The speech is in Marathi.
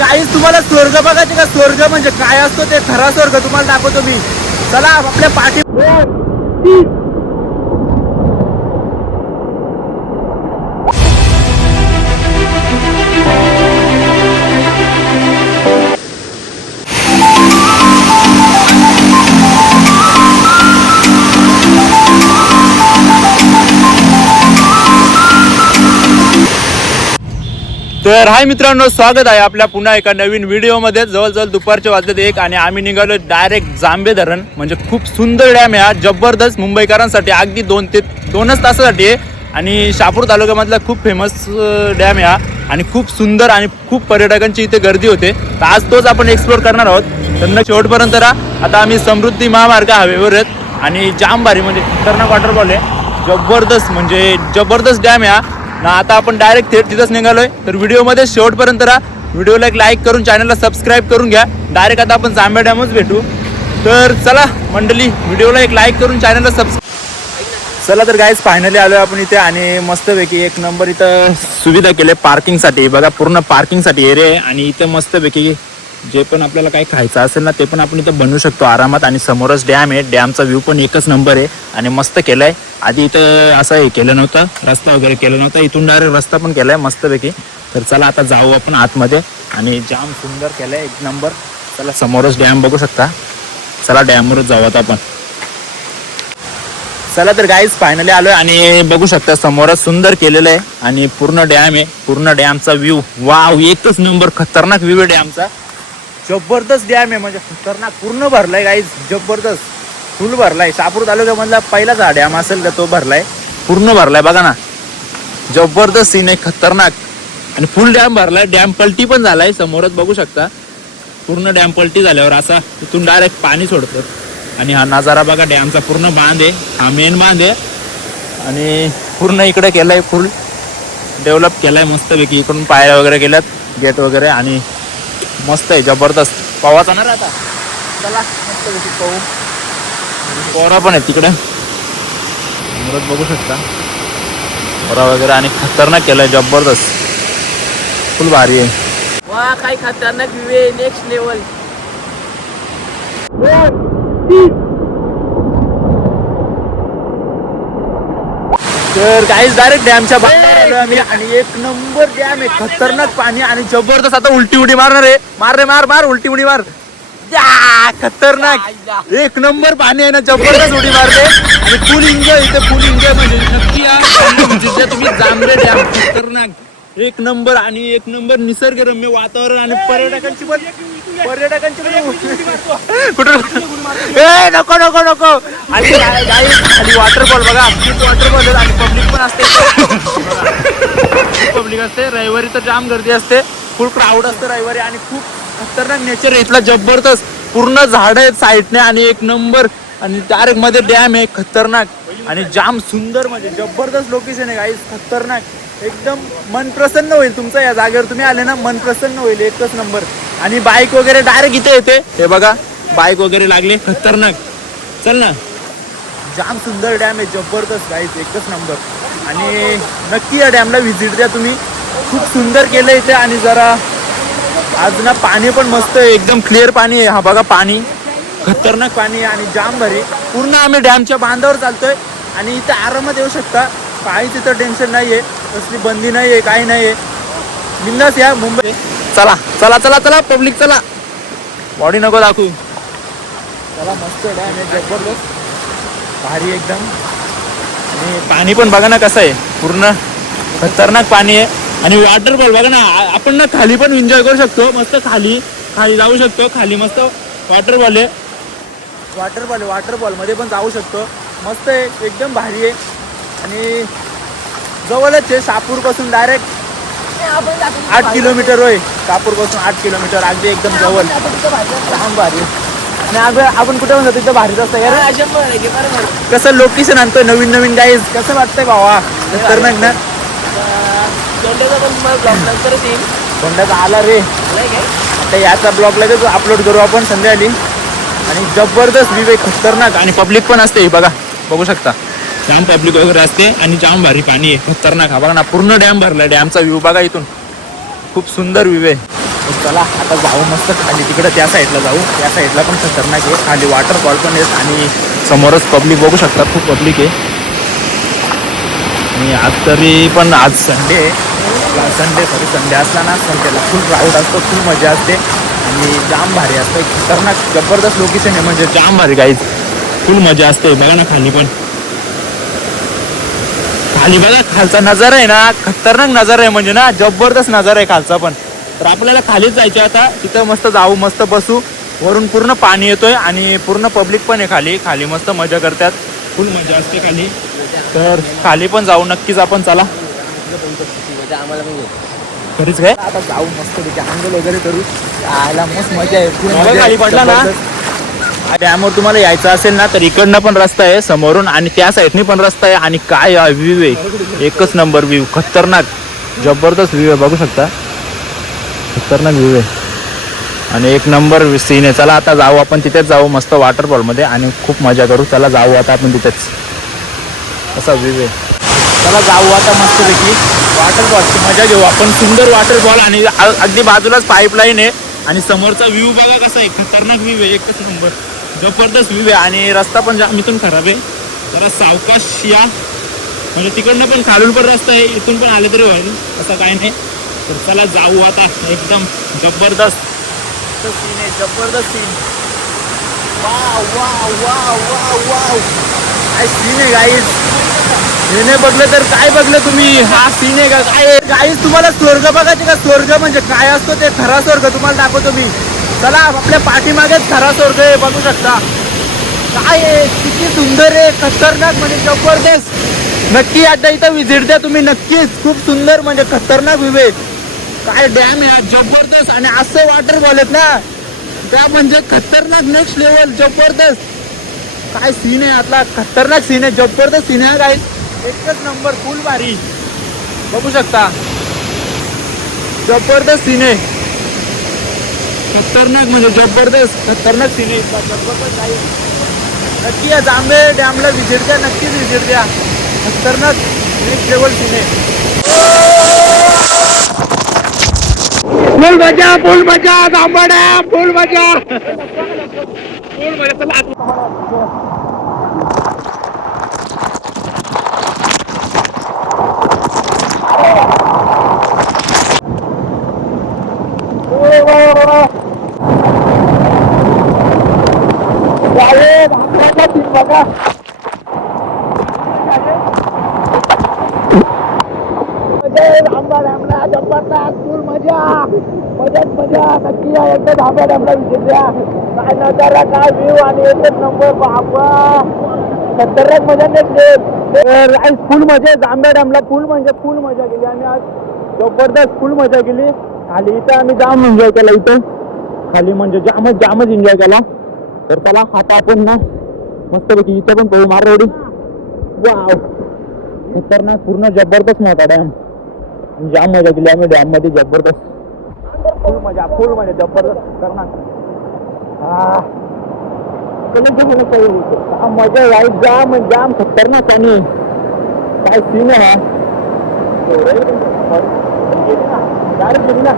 गाईस तुम्हाला स्वर्ग बघायचे का? स्वर्ग म्हणजे काय असतो ते खरा स्वर्ग तुम्हाला दाखवतो मी. चला आपल्या पाठी. तर हाय मित्रांनो, स्वागत आहे आपल्या पुन्हा एका नवीन व्हिडिओमध्ये. जवळजवळ दुपारचे वाजलेत 1 आणि आम्ही निघालो डायरेक्ट जांभे धरण. म्हणजे खूप सुंदर डॅम आहे हा, जबरदस्त मुंबईकरांसाठी अगदी 2 ते 2च तासासाठी आहे. आणि शहापूर तालुक्यामधला खूप फेमस डॅम आहे हा आणि खूप सुंदर आणि खूप पर्यटकांची इथे गर्दी होते. तर आज तोच आपण एक्सप्लोर करणार आहोत. तर शेवटपर्यंत राहा. आता आम्ही समृद्धी महामार्ग हवेवर आहेत आणि जाम भारी म्हणजे खतरनाक वॉटरफॉल आहे. जबरदस्त म्हणजे जबरदस्त डॅम आहे हा ना. आता आपण डायरेक्ट थेट तिथंच निघालोय. तर व्हिडिओमध्ये शेवटपर्यंत राहा. व्हिडिओला एक लाईक करून चॅनलला सबस्क्राईब करून घ्या. डायरेक्ट आता आपण जांभे डॅमच भेटू. तर चला मंडळी, व्हिडिओला एक लाईक करून चॅनलला चला. तर गाईज फायनली आलोय आपण इथे आणि मस्तपैकी एक नंबर इथं सुविधा केली पार्किंगसाठी. बघा पूर्ण पार्किंगसाठी एरिया आहे आणि इथं मस्तपैकी जे पण आपल्याला काही खायचं असेल ना ते पण आपण इथं बनवू शकतो आरामात. आणि समोरच डॅम आहे. डॅमचा व्ह्यू पण एकच नंबर आहे आणि मस्त केलाय. आधी इथं असं हे केलं नव्हतं, रस्ता वगैरे केलं नव्हतं. इथून डायरेक्ट रस्ता पण केलाय मस्तपैकी. तर चला आता जाऊ आपण आतमध्ये आणि जाम सुंदर केलंय एक नंबर. चला समोरच डॅम बघू शकता. चला डॅमवरच जाऊ आता आपण. चला तर गाईज फायनली आलोय आणि बघू शकता समोरच सुंदर केलेलं आहे आणि पूर्ण डॅम आहे. पूर्ण डॅमचा व्ह्यू वाव, एकच नंबर खतरनाक व्ह्यू आहे डॅमचा. जबरदस्त डॅम आहे म्हणजे खतरनाक. पूर्ण भरलाय गाईज, जबरदस्त फुल भरलाय. शहापूर तालुक्यामधला पहिलाच हा डॅम असेल का तो भरलाय, पूर्ण भरलाय. बघा ना, जबरदस्त सीन आहे, खतरनाक. आणि फुल डॅम भरलाय. डॅम पलटी पण झालाय, समोरच बघू शकता. पूर्ण डॅम पलटी झाल्यावर असा तिथून डायरेक्ट पाणी सोडतं. आणि हा नजारा बघा, डॅमचा पूर्ण बांध आहे. हा मेन बांध आहे आणि पूर्ण इकडे केलाय, फुल डेव्हलप केलाय मस्तपैकी. इकडून पायऱ्या वगैरे केल्यात, गेट वगैरे आणि मस्त आहे, जबरदस्त. पावाचा ना आता चला मस्तपैकी पाहू. पोरा पण आहे तिकडे, समोरच बघू शकता पोरा वगैरे. आणि खतरनाक केलाय, जबरदस्त, फुल भारी आहे. वा काय खतरनाक व्ह्यू आहे, नेक्स्ट लेवल. तर काहीच डायरेक्ट डॅमच्या बाहेर आलो आम्ही आणि एक नंबर डॅम आहे, खतरनाक पाणी आणि जबरदस्त. आता उलटी उडी मारणार आहे. मार रे मार मार, उलटी उडी मार. खतरनाक एक नंबर पाणी आहे ना, जबरदस्त उडी मारले आणि फुल एन्जॉय इथे, फुल एन्जॉय. म्हणजे नक्की या तुम्ही जांभे डॅम, खतरनाक एक नंबर. आणि एक नंबर निसर्गरम्य वातावरण आणि पर्यटकांची पण कुठं ए नको नको नको. आणि खाली वॉटरफॉल बघा, वॉटरफॉल आणि पब्लिक पण असते. पब्लिक असते रविवारी, तर जाम गर्दी असते, फुल क्राऊड असतं रविवारी. आणि खूप खतरनाक नेचर आहे इथला, जबरदस्त. पूर्ण झाड आहेत साईडने आणि एक नंबर. आणि डायरेक्ट मध्ये डॅम आहे, खतरनाक आणि जाम सुंदर. म्हणजे जबरदस्त लोकेशन आहे गाईस, खतरनाक. एकदम मन प्रसन्न होईल तुमचं या जागेवर तुम्ही आले ना, मन प्रसन्न होईल, एकच नंबर. आणि बाईक वगैरे डायरेक्ट इथे येते. हे बघा बाईक वगैरे लागले, खतरनाक. चल ना, जाम सुंदर डॅम आहे, जबरदस्त गाईस, एकच नंबर. आणि नक्की या डॅमला व्हिजिट द्या तुम्ही, खूप सुंदर केलं इथे. आणि जरा आज ना पाणी पण मस्त आहे, एकदम क्लिअर पाणी आहे. हा बघा पाणी, खतरनाक पाणी आणि जाम भारी. पूर्ण आम्ही डॅमच्या बांधावर चालतोय आणि इथे आरामात येऊ शकता. काहीच इथं टेन्शन नाहीये, कसली बंदी नाहीये, काही नाहीये. बिंदास या मुंबई. चला चला चला चला पब्लिक, चला बॉडी नको दाखवू. चला मस्त डॅम आहे, जबरदस्त भारी एकदम. आणि पाणी पण बघा ना कसं आहे, पूर्ण खतरनाक पाणी आहे. आणि वॉटरफॉल बघा ना, आपण ना खाली पण एन्जॉय करू शकतो. मस्त खाली खाली जाऊ शकतो. खाली मस्त वॉटरफॉल आहे, वॉटरफॉल मध्ये पण जाऊ शकतो. मस्त आहे, एकदम भारी आहे. आणि जवळच आहे शहापूर पासून, डायरेक्ट 8 किलोमीटर होय. शहापूर पासून 8 किलोमीटर, अगदी एकदम जवळ, जाम भारी. आणि आपण कुठे म्हणतो तिथं भारीच असतं. कसं लोकेशन आणतोय नवीन नवीन गाईज, कसं वाटतंय भावा, खतरनाक ना. कोंड्याचा आला रे, आता याचा ब्लॉग लगेच अपलोड करू आपण संध्याकाळी. आणि जबरदस्त व्ह्यू आहे, खतरनाक. आणि पब्लिक पण असते बघा, बघू शकता, जाम पब्लिक वगैरे असते. आणि जाम भारी पाणी आहे, खतरनाक. हा बघा ना, पूर्ण डॅम भरलाय. डॅमचा व्ह्यू बघा इथून, खूप सुंदर व्ह्यू आहे, चला आता जाऊ मस्त खाली तिकडे त्या साईडला जाऊ. त्या साईडला पण खतरनाक आहे. खाली वॉटरफॉल पण आहेत आणि समोरच पब्लिक बघू शकता, खूप पब्लिक आहे. आणि आज तरी पण आज संडे आहे. संडे असला ना संडेला फुल क्राऊड असतो, फुल मजा असते आणि जाम भारी असतं. खतरनाक जबरदस्त लोकेशन आहे, म्हणजे जाम भारी गाईज, फुल मजा असते. बघा ना खाली पण, खाली बघा खालचा नजारा आहे ना, खतरनाक नजारा आहे, म्हणजे ना जबरदस्त नजारा आहे खालचा पण. तर आपल्याला खालीच जायचं आता. तिथं मस्त जाऊ, मस्त बसू. वरून पूर्ण पाणी येतोय आणि पूर्ण पब्लिक पण आहे खाली. खाली मस्त मजा करतात, फुल मजा असते खाली. तर खाली पण जाऊ नक्कीच आपण. चला आम्हाला पण खरीच काय आता जाऊ मस्त तिथे आंघोळ वगैरे करू. आयला मस्त मजा आहे. खाली पडला ना डॅमवर तुम्हाला यायचं असेल ना तर इकडनं पण रस्ता आहे समोरून आणि त्या साईडनी पण रस्ता आहे. आणि काय व्ह्यू आहे, एकच नंबर व्ह्यू, खतरनाक जबरदस्त व्ह्यू आहे, बघू शकता. खतरनाक व्ह्यू आहे आणि एक नंबर सीन आहे. चला आता जाऊ आपण, तिथेच जाऊ मस्त वॉटरफॉल मध्ये आणि खूप मजा करू. चला जाऊ आता आपण तिथेच, असा व्ह्यू आहे. चला जाऊ आता मस्तपैकी वॉटरफॉलची मजा घेऊ आपण. सुंदर वॉटरफॉल आणि अगदी बाजूलाच पाईपलाईन आहे आणि समोरचा व्ह्यू बघा कसा आहे, खतरनाक व्ह्यू आहे, एकच नंबर जबरदस्त व्ह्यू आहे. आणि रस्ता पण जाम इथून खराब आहे, जरा सावकाश या, म्हणजे तिकडनं पण खालून पण रस्ता आहे, इथून पण आले तरी होईल, असं काय नाही. तर चला जाऊ आता, एकदम जबरदस्त सीन आहे, जबरदस्त scene. Wow wow wow wow wow, काय सीन आहे गाईज. हे नाही बघलं तर काय बघलं तुम्ही, हा सीन आहे का काय गाईज. तुम्हाला स्वर्ग बघायचे का, स्वर्ग म्हणजे काय असतो ते खरा स्वर्ग तुम्हाला दाखवतो मी. चला आपल्या पाठीमागेच खरा स्वर्ग आहे, बघू शकता. काय आहे, किती सुंदर आहे, खतरनाक म्हणजे जबरदस्त. नक्की आता इथं विजिट द्या तुम्ही नक्कीच, खूप सुंदर म्हणजे खतरनाक व्ह्यू आहे. काय डॅम आहे जबरदस्त आणि असं वॉटरफॉल आहेत ना त्या म्हणजे खतरनाक, नेक्स्ट लेवल, जबरदस्त. काय सीन आहे आतला, खतरनाक सीन आहे, जबरदस्त सीन आहे गाईज, एकच नंबर, फुल भारी, बघू शकता. जबरदस्त सीन आहे, खतरनाक म्हणजे जबरदस्त, खतरनाक सीन आहे, जबरदस्त आहे. नक्की या जांभे डॅमला विजिट द्या, नक्कीच विजिट द्या, खतरनाक नेक्स्ट लेवल सीन आहे. फुल मजा, फुल मजा, जांभा डॅम, फुल मजा, फुल मजा. बघा फुल मजा, मजाच मजा. नक्की या एकदा जांभा डॅमला विजिट द्या. काय नजारा, काय व्ह्यू आणि एकच नंबर, बाबा खतरनाक मजा नाही. फुल मजा जांभा डॅमला, फुल म्हणजे फुल मजा केली आणि आज जबरदस्त फुल मजा केली. खाली इथं आम्ही जाम एन्जॉय केला, इथं खाली म्हणजे जामच एन्जॉय केला. तर चला आता आपण ना मस्तपैकी इथं पण पाहू मारवाडी. वाव खतरनाक, पूर्ण जबरदस्त मोठा डॅम, जाम मजा केली आम्ही डॅम मध्ये, जबरदस्त फुल मजा जबरदस्त खतरनाक. मजा यायची, जाम खतरनाक. आणि काय सीन आहे हा, डायरेक्ट गेली ना,